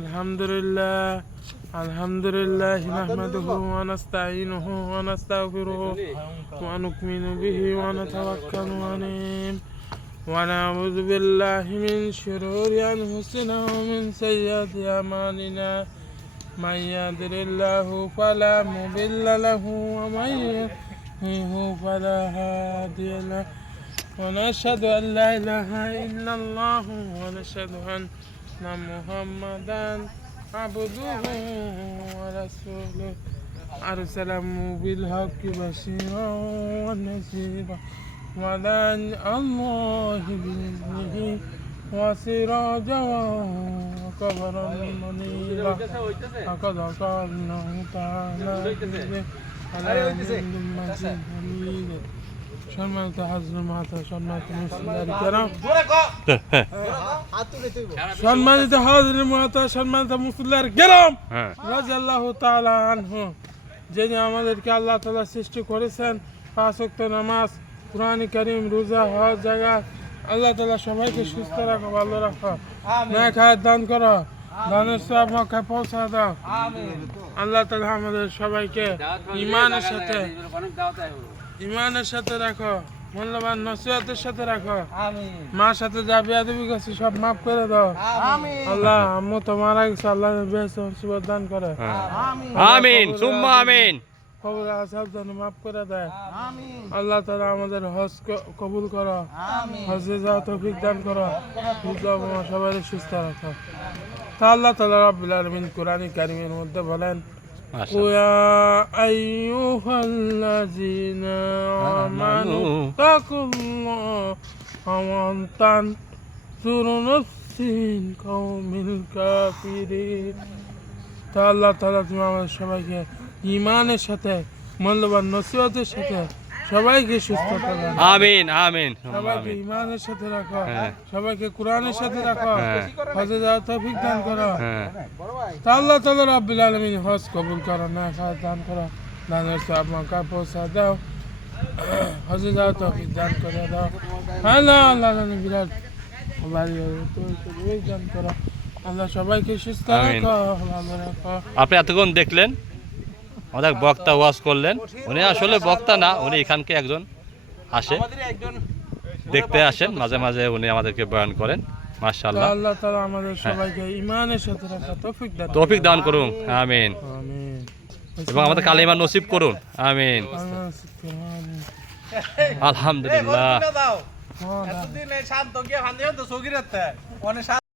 الحمد لله الحمد لله نحمده ونستعينه ونستغفره ونؤمن به ونتوكل عليه ونعوذ بالله من شرور أنفسنا ومن سيئات أعمالنا من يهد الله فلا مضل له ومن يضلله فلا هادي له ونشهد أن لا إله إلا الله ونشهد أن محمدا عبده ورسوله أرسله بالحق بشيرا ونذيرا ودان الله بإذنه وسراجا وقمرا منيرا وقد قال الله تعالى على مجيد সম্মানিত হাজর মাতা সম্মানিত সম্মানিত হাজর মাতা সম্মানিত মুসলিম কেরাম। হ্যাঁ। রাজাল্লাহ তাআলা আনহু যিনি আমাদেরকে আল্লাহ তাআলা সৃষ্টি করেছেন পাঁচ ওয়াক্ত নামাজ কোরআন করিম রোজা হজ জায়গা আল্লাহ তাআলা সবাইকে সুস্থ রাখো ভালো রাখো। না খায় দান করো দানের সব মক্কায় পৌঁছা দাও। আল্লাহ তাআলা আমাদের সবাইকে ইমানের সাথে ইমানের সাথে রাখো মূল্যবান নসিহতের সাথে রাখো। মার সাথে যা বিয়াদবি গেছে সব মাফ করে দাও। আল্লাহ আম্মু তো মারা গেছে আল্লাহ বেশ দান করে। আমিন। সুম্মা আমিন। কবুল আসাব যেন মাফ করে দেয়। আল্লাহ তালা আমাদের হজ কবুল করো। হজে যাওয়া তৌফিক দান করো। সবাই সুস্থ রাখো। তা আল্লাহ তালা রাব্বুল আলামিন কোরআনী কারিমের মধ্যে বলেন। يا أيها الذين آمنوا اتقوا الله وانتظروا نفس قوم الكافرين তা আল্লাহ তালা তুমি আমাদের সবাইকে ইমানের সাথে মূল্যবান নসিহতের সাথে সবাইকে সুস্থ করো আমিন আমিন। সবাইকে ইমানের সাথে রাখো। হ্যাঁ। সবাইকে কোরআনের সাথে রাখো। হ্যাঁ। হজে যাওয়ার তৌফিক দান করো। হ্যাঁ। তা আল্লাহ তালা রাব্বিল আলমিন হজ কবুল করো না খায় দান করো দানের সব পৌঁছা দাও। হজে যাও তৌফিক দান করে দাও। আল্লাহ আল্লাহ বিরাট দান করো। আল্লাহ সবাইকে সুস্থ আমিন। রাখো ভালো রাখো। আপনি এতক্ষণ দেখলেন? আমাদের বক্তা ওয়াজ করলেন। উনি আসলে বক্তা না উনি এখানকে একজন আসে। দেখতে আসেন মাঝে মাঝে উনি আমাদেরকে বয়ান করেন। মাশাআল্লাহ। আল্লাহ তালা আমাদের সবাইকে ইমানের সাথে রাখা তৌফিক দান তৌফিক দান করুন। আমিন। আমিন। এবং আমাদের কালিমা নসিব করুন। আমিন। আলহামদুলিল্লাহ। হ্যাঁ, এতদিন শান্ত গিয়ে হান্দিও তো সগিরাতে অনেক